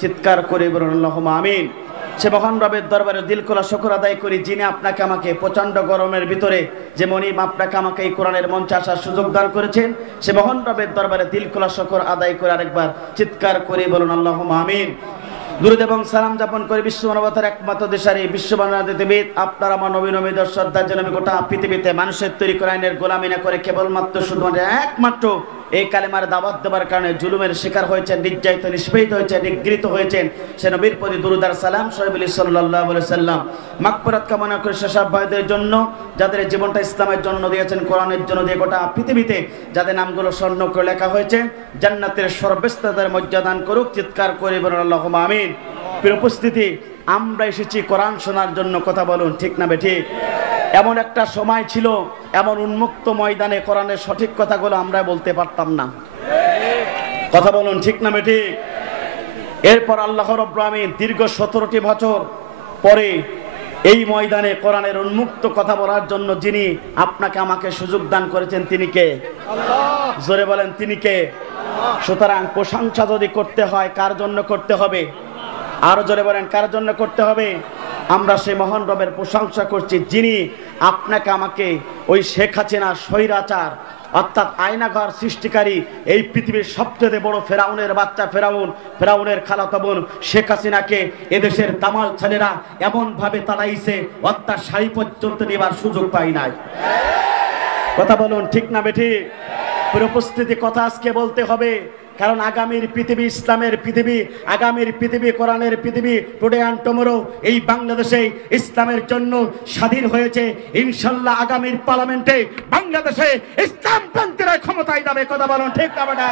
চিৎকার করে বলুন আল্লাহুম্মা আমিন। সে মহান রবের দরবারে দিল খোলা শুকর আদায় করি, যিনি আপনাকে আমাকে প্রচন্ড গরমের ভিতরে যে মনিব আপনাকে আমাকে এই কোরআনের মঞ্চে আসার সুযোগ দান করেছেন, সে মহান রবের দরবারে দিল খোলা শুকর আদায় করে আরেকবার চিৎকার করে বলুন আল্লাহুম্মা আমিন। দুরূদ এবং সালাম যাপন করে বিশ্ব মানবতার একমাত্র দেশারি বিশ্ব বানাদেবিদ আপনার আমার নবী নবীদের শ্রদ্ধার জন্য আমি গোটা পৃথিবীতে মানুষের তৈরি করে আইনের গোলামি না করে কেবলমাত্র শুধুমাত্র একমাত্র এই কালেমার দাওয়াত দেওয়ার কারণে জুলুমের শিকার হয়েছেন, নির্যাতিত নিষ্পেষিত হয়েছেন, নিগৃহীত হয়েছেন, সে নবীর প্রতি দুরূদ আর সালাম সহিবুল সাল্লাল্লাহু আলাইহি সাল্লাম মাগফিরাত কামনা করে সেসব ভাইদের জন্য যাদের জীবনটা ইসলামের জন্য দিয়েছেন, কোরআনের জন্য দিয়ে গোটা পৃথিবীতে যাদের নামগুলো স্বর্ণ করে লেখা হয়েছে, জান্নাতের সর্বশ্রেষ্ঠদের মর্যাদা দান করুক, চিৎকার করে বলুন আল্লাহুম্মা আমিন। প্রিয় উপস্থিতি, আমরা এসেছি কোরআন শোনার জন্য, কথা বলুন ঠিক না বেঠিক? এমন একটা সময় ছিল, এমন উন্মুক্ত ময়দানে কোরআনের সঠিক কথাগুলো আমরা বলতে পারতাম না, কথা বলুন ঠিক না বেঠিক? এরপর আল্লাহ রাব্বুল আমিন দীর্ঘ 17টি বছর পরে এই ময়দানে কোরআনের উন্মুক্ত কথা বলার জন্য যিনি আপনাকে আমাকে সুযোগ দান করেছেন, তিনি কে? আল্লাহ। জোরে বলেন তিনি কে? সুতরাং প্রশংসা যদি করতে হয় কার জন্য করতে হবে? আরো জোরে বলেন কার জন্য করতে হবে? আমরা সেই মহান রবের প্রশংসা করছি, যিনি আপনাকে আমাকে ওই শেখ হাসিনা স্বৈরাচার অর্থাৎ আয়নাঘর সৃষ্টিকারী এই পৃথিবীর সবচেয়ে বড় ফেরাউনের বাচ্চা ফেরাউনের খালাতো বোন শেখ হাসিনাকে এদেশের তামাল ছেলেরা এমনভাবে তাড়াইছে অর্থাৎ শাড়ি পর্যন্ত নেবার সুযোগ পাই নাই, কথা বলুন ঠিক না বেঠিক? পুরো উপস্থিতি কথা আজকে বলতে হবে, কারণ আগামীর পৃথিবী ইসলামের পৃথিবী, আগামীর পৃথিবী কোরআনের পৃথিবী, টুডে অ্যান্ড টুমরো এই বাংলাদেশে ইসলামের জন্য স্বাধীন হয়েছে। ইনশাল্লাহ আগামীর পার্লামেন্টে বাংলাদেশে ইসলামপন্থীরা ক্ষমতায় যাবে, কথা বলুন ঠিক না বেটা?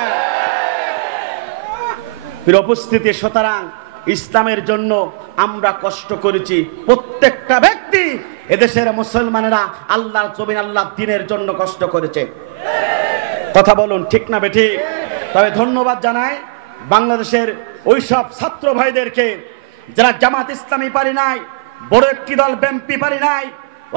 প্রিয় উপস্থিতি, সুতরাং ইসলামের জন্য আমরা কষ্ট করেছি, প্রত্যেকটা ব্যক্তি এদেশের মুসলমানেরা আল্লাহর জমিন আল্লাহর দ্বীনের জন্য কষ্ট করেছে, কথা বলুন ঠিক না বেঠিক? তবে ধন্যবাদ জানাই বাংলাদেশের ওইসব ছাত্র ভাইদেরকে যারা জামাত ইসলামী পারি নাই, বড় একটি দল বিএনপি পারি নাই,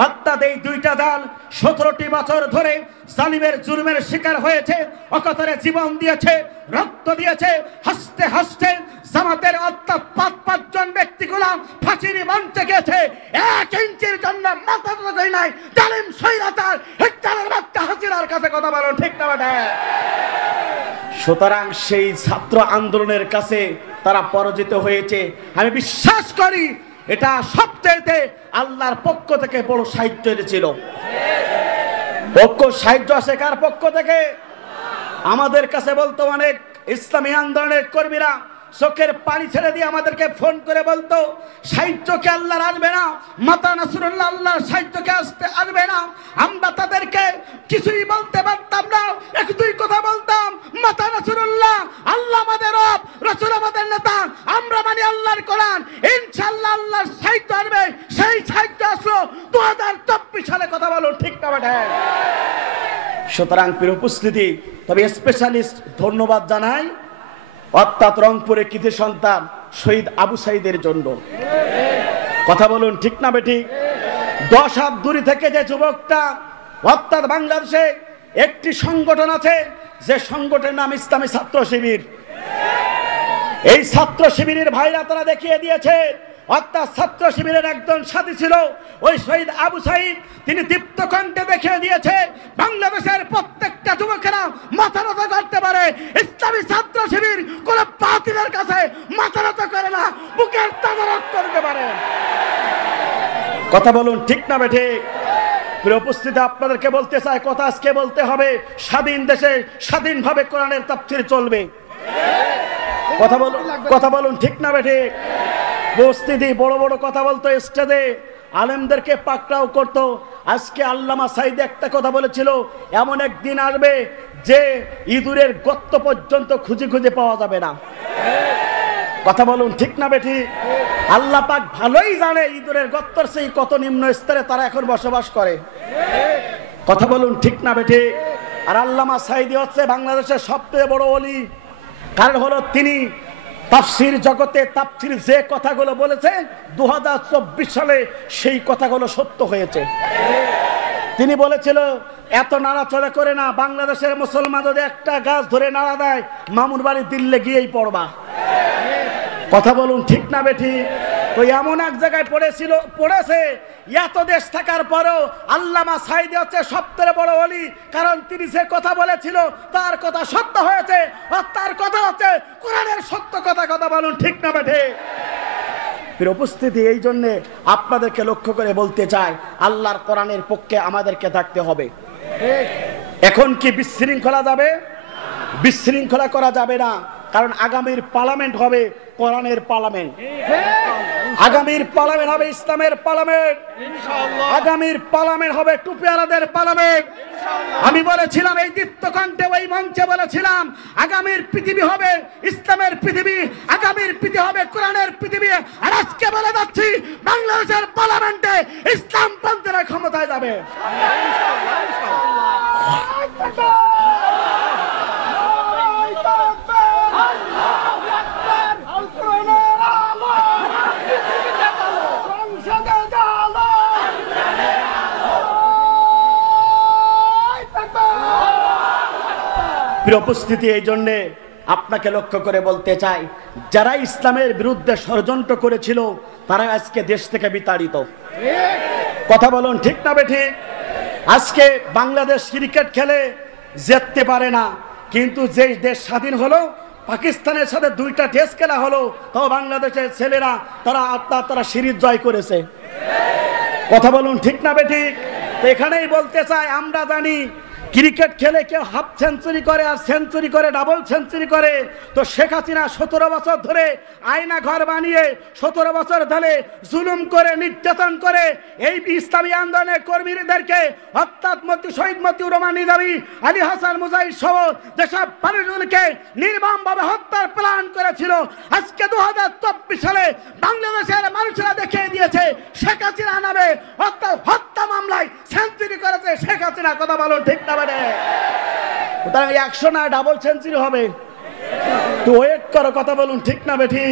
অর্থাৎ এই দুইটা দল 17টি বছর ধরে জালিমের জুলুমের শিকার হয়েছে, অকাতরে জীবন দিয়েছে, রক্ত দিয়েছে, হাসতে হাসতে জামাতের অর্থাৎ 5-5 ব্যক্তিগুলো ফাঁসির মঞ্চে গেছে, 1 ইঞ্চির জন্য মাথা তুলে নাই জালিম স্বৈরাচার হিটলারের বাচ্চা হাসিনার কাছে, কথা বলুন ঠিক না বেটা? সুতরাং সেই ছাত্র আন্দোলনের কাছে তারা পরাজিত হয়েছে। আমি বিশ্বাস করি এটা সবচেয়ে আল্লাহর পক্ষ থেকে বড় সাহায্য ছিল। সাহায্য আসে কার পক্ষ থেকে? আমাদের কাছে বলতো অনেক ইসলামী আন্দোলনের কর্মীরা চোখের পানি ছেড়ে দিয়ে আমাদেরকে ফোন করে বলতো, সাহায্যকে আল্লাহর আসবে না, মাতা নাসরুল্লাহ আল্লাহর সাহায্যকে আসবে না। আমরা তাদেরকে কিছুই বলতে পারতাম না, একটুই কথা বলতাম, মাতা নাসরুল্লাহ আল্লাহ আমাদের রব, রাসূল আমাদের নেতা, আমরা মানি আল্লাহর কোরআন, ইনশাআল্লাহ আল্লাহর সাহায্য আসবে। সেই সাহায্য আসলো 2024 সালে, কথা বলো ঠিক না বেটা? সুতরাং প্রিয় উপস্থিতি, তবে স্পেশালিস্ট ধন্যবাদ জানাই অর্থাৎ রংপুরে কৃতি সন্তান শহীদ আবু সাইদের জন্য, কথা বলুন ঠিক না বেঠিক? 10 হাত দূরে থেকে যে যুবকটা, অর্থাৎ বাংলাদেশে একটি সংগঠন আছে যে সংগঠনের নাম ইসলামী ছাত্র শিবির, এই ছাত্র শিবিরের ভাইরা তারা দেখিয়ে দিয়েছে, অর্থাৎ ছাত্র শিবিরের একজন সাথী ছিল ওই শহীদ আবু সাইদ, তিনি দীপ্ত কণ্ঠে দেখিয়ে দিয়েছে বাংলাদেশের প্রত্যেকটা যুবকেরা মাথা নত করতে পারে, ইসলামী ছাত্র শিবির কোন বাতিলের কাছে মাথা নত করে না, বুকের তাজা রক্ত দিতে পারে, কথা বলুন ঠিক না বেঠিক? প্রিয় উপস্থিতি, আপনাদেরকে বলতে চাই, কথা আজকে বলতে হবে, স্বাধীন দেশে স্বাধীনভাবে কোরআনের তাফসীর চলবে, কথা বলুন ঠিক না বেঠিক? উপস্থিতি, বড় বড় কথা বলতো, স্টেজে আলেমদেরকে পাকড়াও করতো। আজকে আল্লামা সাইদ একটা কথা বলেছিল, এমন একদিন আসবে যে ইঁদুরের গর্ত পর্যন্ত খুঁজে খুঁজে পাওয়া যাবে না, কথা বলুন ঠিক না বেঠি? আল্লাহ পাক ভালোই জানে ইঁদুরের গর্তর সেই কত নিম্ন স্তরে তারা এখন বসবাস করে, কথা বলুন ঠিক না বেঠি? আর আল্লামা সাইদি হচ্ছে বাংলাদেশের সবচেয়ে বড় ওলি, কারণ হলো তিনি তাফসীর জগতে তাফসীর যে কথাগুলো বলেছে 2024 সালে সেই কথাগুলো সত্য হয়েছে। তিনি বলেছিল এত নাড়াচড়া করে না, বাংলাদেশের মুসলমান যদি একটা গাছ ধরে নাড়া দেয় মামুর বাড়ি দিল্লি গিয়েই পড়বা, কথা বলুন ঠিক না বেঠি? তো এমন এক জায়গায় পড়েছে এত দেশ থাকার পরেও আল্লামা সাঈদী হচ্ছে সবচেয়ে বড় ওলি, কারণ তিনি যে কথা বলেছিল তার কথা সত্য হয়েছে, আর তার কথা হচ্ছে কোরআনের সত্য কথা। কথা বলুন ঠিক না বেঠি? উপস্থিতি, এই জন্য আপনাদেরকে লক্ষ্য করে বলতে চাই, আল্লাহর কোরআনের পক্ষে আমাদেরকে থাকতে হবে। এখন কি বিশৃঙ্খলা যাবে? বিশৃঙ্খলা করা যাবে না, কারণ আগামীর পার্লামেন্ট হবে কোরআনের পার্লামেন্ট, আগামীর পার্লামেন্ট হবে ইসলামের পার্লামেন্ট, আগামীর পার্লামেন্ট হবে টুপিওয়ালাদের পার্লামেন্ট। আমি বলেছিলাম এই দীপ্তকণ্ঠে, ওই মঞ্চে বলেছিলাম, আগামীর পৃথিবী হবে ইসলামের পৃথিবী, আগামীর পৃথিবী হবে কোরআনের পৃথিবী। আর আজকে বলে যাচ্ছি, বাংলাদেশের পার্লামেন্টে ইসলামপন্থীরা ক্ষমতায় যাবে। উপস্থিতি, এই জন্যে আপনাকে লক্ষ্য করে বলতে চাই, যারা ইসলামের বিরুদ্ধে ষড়যন্ত্র করেছিল তারা আজকে দেশ থেকে বিতাড়িত। কথা বলুন ঠিক না বেঠিক? আজকে বাংলাদেশ ক্রিকেট খেলে জিততে পারে না, কিন্তু যে দেশ স্বাধীন হলো, পাকিস্তানের সাথে 2টা টেস্ট খেলা হলো, তাও বাংলাদেশের ছেলেরা তারা সিরিজ জয় করেছে। কথা বলুন ঠিক না বেঠিক? তো এখানেই বলতে চাই, আমরা জানি ক্রিকেট খেলে কেউ হাফ সেঞ্চুরি করে আর সেঞ্চুরি করে, ডাবল সেঞ্চুরি করে। তো শেখ হাসিনা 17 বছর ধরে আয়না ঘর বানিয়ে 17 বছর ধরে জুলুম করে, নির্যাতন করে এই ইসলামী আন্দোলনের কর্মীদেরকে, অর্থাৎ শহীদ মতিউর রহমান নিজামী, আলী হাসান মুজাহিদ সহ যেসব মানুষগুলোকে নির্মমভাবে হত্যার প্ল্যান করেছিল। আজকে 2024 সালে বাংলাদেশের মানুষেরা দেখিয়ে দিয়েছে শেখ হাসিনা নামে অর্থাৎ হত্যা মামলায় সেঞ্চুরি করেছে শেখ হাসিনা। কথা বলো ঠিক না? 100 না ডাবল সেঞ্চুরি হবে, তো ওয়েট করো। কথা বলুন ঠিক না বেঠি?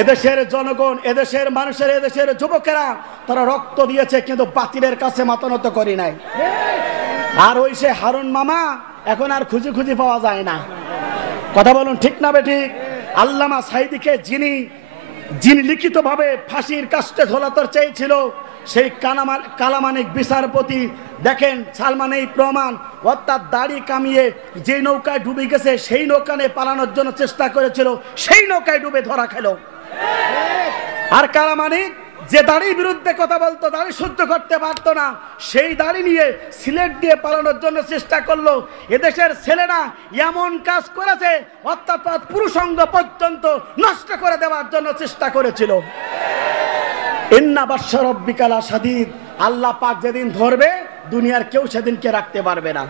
এদেশের জনগণ, এদেশের মানুষের, এদেশের যুবকেরা তারা রক্ত দিয়েছে, কিন্তু বাতিলের কাছে মাথা নত করি নাই। আর ওই সে হারুন মামা এখন আর খুঁজে পাওয়া যায় না। কথা বলুন ঠিক না বেঠি? আল্লামা সাঈদীকে যিনি লিখিতভাবে ফাঁসির কাস্টে ঝোলাতে চেয়েছিল, সেই কালামানিক বিচারপতি দেখেন সালমান এই প্রমাণ, অর্থাৎ দাড়ি কামিয়ে যে নৌকায় ডুবে গেছে সেই নৌকা নিয়ে পালানোর জন্য চেষ্টা করেছিল, সেই নৌকায় ডুবে ধরা খেল। আর কালামানিক যে দাড়ির বিরুদ্ধে কথা বলতো, দাড়ি সহ্য করতে পারতো না, সেই দাড়ি নিয়ে সিলেট দিয়ে পালানোর জন্য চেষ্টা করলো। এদেশের ছেলেরা এমন কাজ করেছে, অর্থাৎ পুরুষাঙ্গ পর্যন্ত নষ্ট করে দেওয়ার জন্য চেষ্টা করেছিল। ইন্না বাদশা রাব্বিকা লাশাদীদ, আল্লাহ পাক যেদিন ধরবে দুনিয়ার কেউ সেদিনকে রাখতে পারবে না।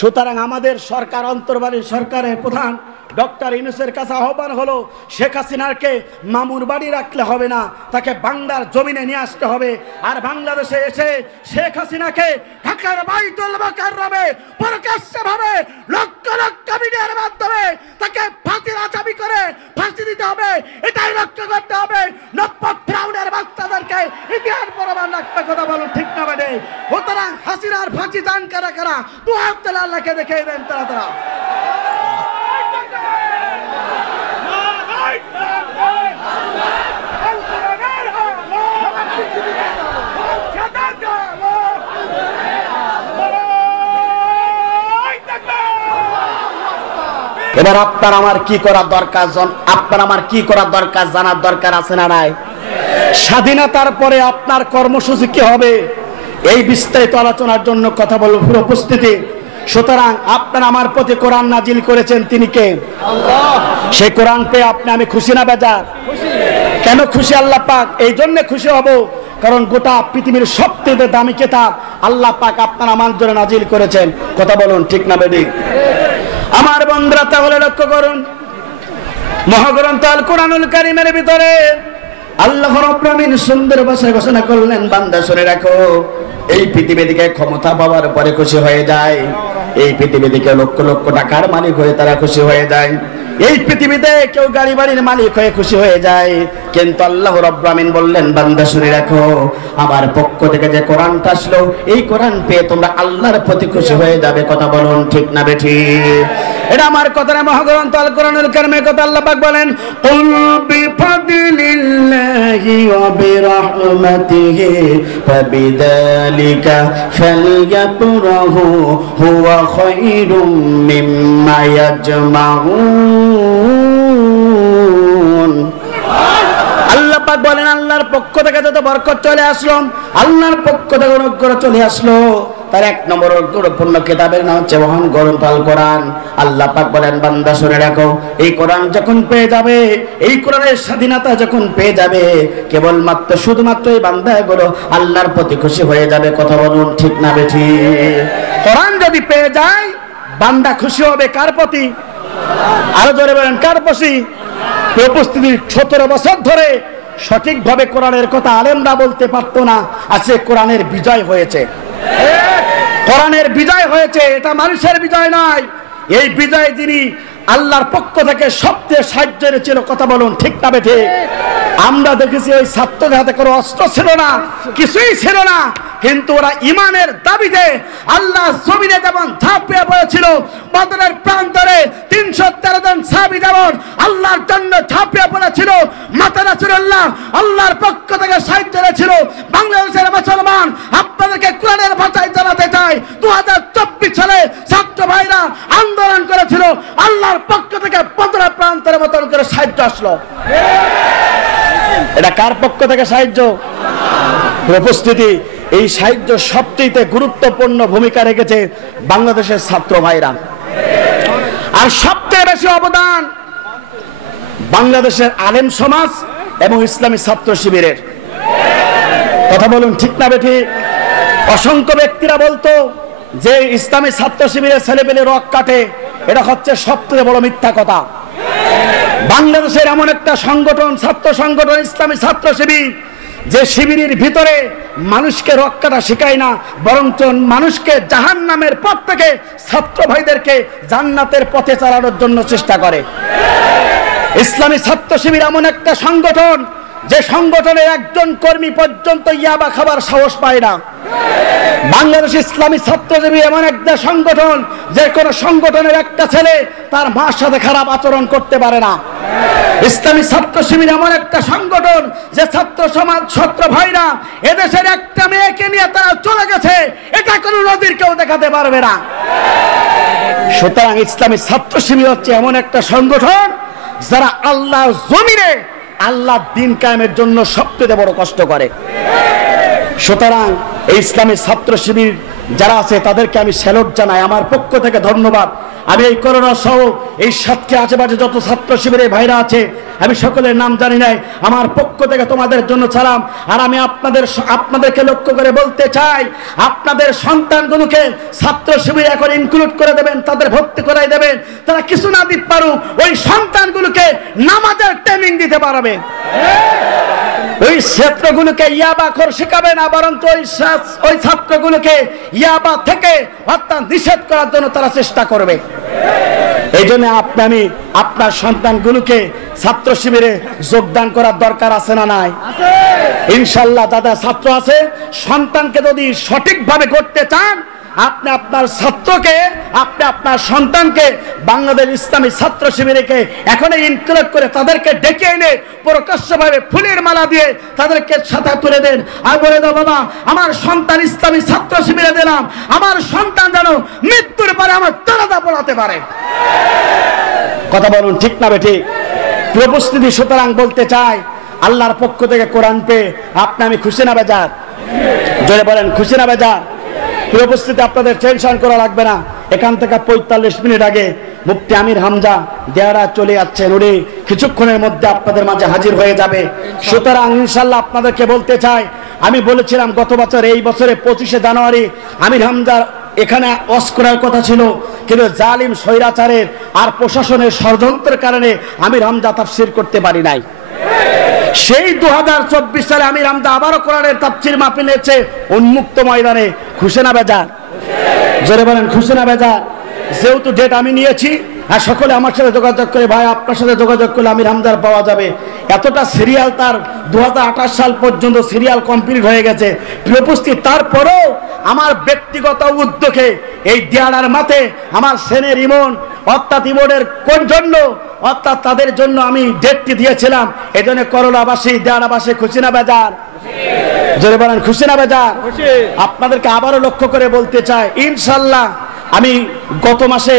সুতরাং আমাদের সরকার, অন্তর্বর্তী সরকারের প্রধান ডক্টর ইউনূসের কাছে আহ্বান হলো, শেখ হাসিনাকে মামুর বাড়ি রাখলে হবে না, তাকে বাংলার জমিনে নিয়ে আসতে হবে। আর বাংলাদেশে এসে শেখ হাসিনাকে ঢাকার বাইতুল মুকাররমে প্রকাশ্যভাবে লক্ষ লক্ষ মিডিয়ার মাধ্যমে তাকে ফাঁসির আসামি করে ফাঁসি দিতে হবে। এটাই লক্ষ্য করতে হবে। নব্বই ফ্রাউনের বাচ্চাদেরকে ইতিহাস প্রমাণ রাখতে। কথা বলুন ঠিক না মানে? সুতরাং হাসিনার ফাঁসি দান কারা কারা, দু হাত তুলে আল্লাহকে দেখিয়ে দেন তারা। এবার আপনার আমার কি করার দরকার, জানার দরকার আছে না নাই? স্বাধীনতার পরে আপনার কর্মসূচি কি হবে, এই বিস্তারিত আলোচনার জন্য কথা বলবো পুরো উপস্থিতি। সুতরাং আপনার আমার প্রতি কোরআন নাজিল করেছেন তিনি কে? আল্লাহ। সেই কোরআন পেয়ে আমি খুশি না বেজার? কেন খুশি? আল্লাহ পাক এই জন্য খুশি হব, কারণ গোটা পৃথিবীর সবচেয়ে দামি কিতাব আল্লাহ পাক আপনার আমার জন্য নাজিল করেছেন। কথা বলুন ঠিক না বেঠিক? আমার বন্ধুরা, তাহলে লক্ষ্য করুন, মহাগ্রন্থ আল কোরআনুল কারীমের ভিতরে আল্লাহ রাব্বুল আলামিন সুন্দর ভাষায় ঘোষণা করলেন, বান্দা শুনে রাখো, এই পৃথিবী থেকে ক্ষমতা পাওয়ার পরে খুশি হয়ে যায়, এই পৃথিবী থেকে লক্ষ লক্ষ টাকার মালিক হয়ে তারা খুশি হয়ে যায়, এই পৃথিবীতে কেউ গাড়ি বাড়ির মালিক হয়ে খুশি হয়ে যায়, কিন্তু আল্লাহ রাব্বুল আমিন বললেন বান্দা শুনে রাখো, আমার পক্ষ থেকে যে কোরআনটা আসলো এই কোরআন পেয়ে তোমরা আল্লাহর প্রতি খুশি হয়ে যাবে। কথা বলুন ঠিক না বেঠিক? এটা আমার কথা না, মহাগ্রন্থ আল কোরআনুল কারীমের কথা। আল্লাহ পাক বলেন কুল বিফাদলিল্লাহি ওয়া বিরহমাতিহি ফাবিযালিকা ফালইফরাহু হুয়া খায়রুম মিম্মা ইয়াজমাউন। আল্লাহ পাক বলেন আল্লাহর পক্ষ থেকে যত বরকত চলে আসলো, আল্লাহর পক্ষ থেকে অনুগ্রহ চলে আসলো, তার এক নম্বর গুরুত্বপূর্ণ কিতাবের নাম হচ্ছে মহান গ্রন্থ আল কোরআন। আল্লাহ পাক বলেন বান্দা শুনে রাখো, এই কোরআন যখন পেয়ে যাবে, এই কোরআনের স্বাধীনতা যখন পেয়ে যাবে, কেবলমাত্র শুধুমাত্র এই বান্দাগুলো আল্লাহর প্রতি খুশি হয়ে যাবে। কথা বলুন ঠিক না বেঠিক? কোরআন যদি পেয়ে যায় বান্দা খুশি হবে কার প্রতি? আরো জোরে বলেন কার প্রতি? উপস্থিতি 17 বছর ধরে সঠিকভাবে কোরআনের কথা আলেমরা বলতে পারতো না, আজকে কোরআনের বিজয় হয়েছে। কোরআনের বিজয় হয়েছে, এটা মানুষের বিজয় নয়। এই বিজয় যিনি আল্লাহর পক্ষ থেকে সবচেয়ে সাহায্যের ছিল। কথা বলুন ঠিক না বেঠিক? আমরা দেখেছি ওই ছাত্রদের হাতে কোনো অস্ত্র ছিল না, কিছুই ছিল না, কিন্তু ওরা ইমানের দাবিতে আল্লাহ জমিনে যেমন ঝাঁপিয়ে পড়েছিল, বদরের প্রান্তরে 313 জন সাহাবী যেমন আল্লাহর জন্য ঝাঁপিয়ে পড়েছিল, মাতা রাসূলুল্লাহ আল্লাহর পক্ষ থেকে সাহায্য ছিল। বাংলাদেশের মুসলমান আপনাদেরকে কোরআনের ভাষায় জানাতে চাই, 2024 সালে ছাত্র ভাইরা আন্দোলন করেছিল, আল্লাহর পক্ষ থেকে বদরের প্রান্তরের মতন করে সাহায্য আসলো। এটা কার পক্ষ থেকে সাহায্য? উপস্থিতি এই সাহায্য সবচেয়ে গুরুত্বপূর্ণ ভূমিকা রেখেছে বাংলাদেশের ছাত্র ভাইরা। আর সবচেয়ে বেশি অবদান বাংলাদেশের আলেম সমাজ এবং ইসলামী ছাত্র শিবিরের। কথা বলুন ঠিক না বেঠিক? অসংখ্য ব্যক্তিরা বলতো যে ইসলামী ছাত্র শিবিরের ছেলেপেলে রক কাটে, এটা হচ্ছে সবচেয়ে বড় মিথ্যা কথা। বাংলাদেশের এমন একটা সংগঠন, ছাত্র সংগঠন ইসলামী ছাত্র শিবির, যে শিবিরের ভিতরে মানুষকে রক্ষাটা শেখায় না, বরঞ্চ মানুষকে জাহান্নামের পথ থেকে ছাত্র ভাইদেরকে জান্নাতের পথে চালানোর জন্য চেষ্টা করে। ইসলামী ছাত্র শিবির এমন একটা সংগঠন যে সংগঠনের একজন কর্মী পর্যন্ত ইয়াবা খাবার সাহস পায় না। বাংলাদেশ ইসলামী ছাত্র শিবির এমন একটা সংগঠন যে কোনো সংগঠনের একটা ছেলে তার মার সাথে খারাপ আচরণ করতে পারে না। ইসলামী ছাত্র শিবির এমন একটা সংগঠন যে ছাত্র সমাজ, ছাত্র ভাইরা এদেশের একটা মেয়েকে নিয়ে তারা চলে গেছে, এটা কোনো নজির কেউ দেখাতে পারবে না। সুতরাং ইসলামী ছাত্র শিবির হচ্ছে এমন একটা সংগঠন যারা আল্লাহর জমিনে আল্লাহর দ্বীন কায়েমের জন্য সবচেয়ে বড় কষ্ট করে। সুতরাং এই ইসলামী ছাত্র শিবির যারা আছে তাদেরকে আমি স্যালুট জানাই, আমার পক্ষ থেকে ধন্যবাদ। আমি এই করোনা সহ এই সাতক্ষীরা আশেপাশে যত ছাত্র শিবিরের ভাইরা আছে আমি সকলের নাম জানি নাই, আমার পক্ষ থেকে তোমাদের জন্য সালাম। আর আমি আপনাদেরকে লক্ষ্য করে বলতে চাই, আপনাদের সন্তানগুলোকে ছাত্র শিবিরে এখন ইনক্লুড করে দেবেন, তাদের ভর্তি করাই দেবেন। তারা কিছু না দিতে পারুক, ওই সন্তানগুলোকে নামাজের ট্রেনিং দিতে পারবে। ওই ছাত্রগুলোকে ইয়াবাখোর শেখাবে না, বরং ওই ছাত্রগুলোকে ইয়াবা থেকে অর্থাৎ নিষেধ করার জন্য তারা চেষ্টা করবে। এই জন্য আমি আপনার সন্তানগুলোকে ছাত্র শিবিরে যোগদান করার দরকার আছে না নাই? ইনশাল্লাহ যাদের ছাত্র আছে, সন্তানকে যদি সঠিকভাবে করতে চান, আপনি আপনার ছাত্রকে, আপনি আপনার সন্তানকে বাংলাদেশ ইসলামী ছাত্র শিবিরকে এখনই ইনক্লুড করে তাদেরকে ডেকে এনে প্রকাশ্যভাবে ফুলের মালা দিয়ে তাদেরকে সাথে তুলে দেন। আর বলে দাও, বাবা আমার সন্তান ইসলামী ছাত্র শিবিরে দিলাম, আমার সন্তান যেন মৃত্যুর পরে আমার জানাজা পড়াতে পারে। কথা বলুন ঠিক না বেঠিক? উপস্থিতি সুতরাং বলতে চাই, আল্লাহর পক্ষ থেকে কোরআন পেয়ে আমি খুশি না বেজার? জোরে বলেন খুশি না বেজার? উপস্থিতি আপনাদের টেনশন করা লাগবে না। এখান থেকে 45 মিনিট আগে মুফতি আমির হামজা দেয়ারা চলে যাচ্ছেন, উনি কিছুক্ষণের মধ্যে আপনাদের মাঝে হাজির হয়ে যাবে। সুতরাং ইনশাল্লাহ আপনাদেরকে বলতে চাই, আমি বলেছিলাম গত বছর এই বছরে 25শে জানুয়ারি আমির হামজার এখানে ওয়াজ করার কথা ছিল, কিন্তু জালিম স্বৈরাচারের আর প্রশাসনের ষড়যন্ত্রের কারণে আমির হামজা তাফসীর করতে পারি নাই। সেই 2024 সালে আমির হামজা আবারও কোরআনের তাফসীর মাহফিল হয়েছে উন্মুক্ত ময়দানে। খুশি না বেজার? জোরে বলেন খুশি না বেজার? যেহেতু ডেট আমি নিয়েছি, আর সকলে আমার সাথে যোগাযোগ করে, ভাই আপনার সাথে যোগাযোগ করলে আমির হামজার পাওয়া যাবে। এতটা সিরিয়াল তার 2028 সাল পর্যন্ত সিরিয়াল কমপ্লিট হয়ে গেছে। প্রিয় উপস্থিতি, তারপরেও আমার ব্যক্তিগত উদ্যোগে এই দিয়াড়ার মাঠে আমার সেনের ইমন অর্থাৎ ইমনের কোন জন্য অর্থাৎ তাদের জন্য আমি ডেটটি দিয়েছিলাম। এই জন্য করলাবাসী দিয়াড়াবাসী খুশি না বেজার? জোরে বলেন খুশি না বেজার? আপনাদেরকে আবারও লক্ষ্য করে বলতে চাই, ইনশাল্লাহ আমি গত মাসে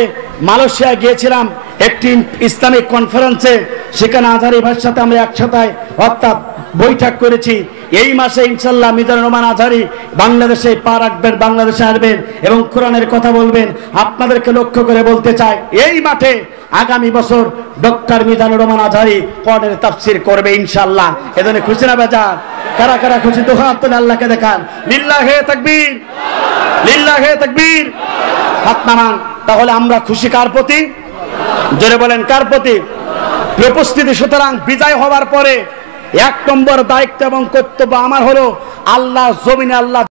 মালয়েশিয়ায় গিয়েছিলাম একটি ইসলামিক কনফারেন্সে, সেখানে আজহারি ভাইয়ের সাথে আমরা একসাথে অর্থাৎ বৈঠক করেছি। এই মাসে ইনশাল্লাহ মিজানুর রহমান আজহারি বাংলাদেশে পা রাখবেন, বাংলাদেশে আসবেন এবং কোরআনের কথা বলবেন। আপনাদেরকে লক্ষ্য করে বলতে চাই, এই মাঠে আগামী বছর ডক্টর মিজানুর রহমান আজহারি কোরআনের তাফসীর করবে ইনশাল্লাহ। এজন্য খুশি না বেজার? কারা কারা খুশি? দুই হাত তুলে আল্লাহকে দেখান। লিল্লাহে তাকবীর, লিল্লাহে তাকবীর। হাত নামান। তাহলে আমরা খুশি কার প্রতি? জোরে বলেন কার প্রতি? উপস্থিতি। সুতরাং বিজয় হওয়ার পরে 1 নম্বর দায়িত্ব এবং কর্তব্য আমার হলো আল্লাহ জমিনে আল্লাহ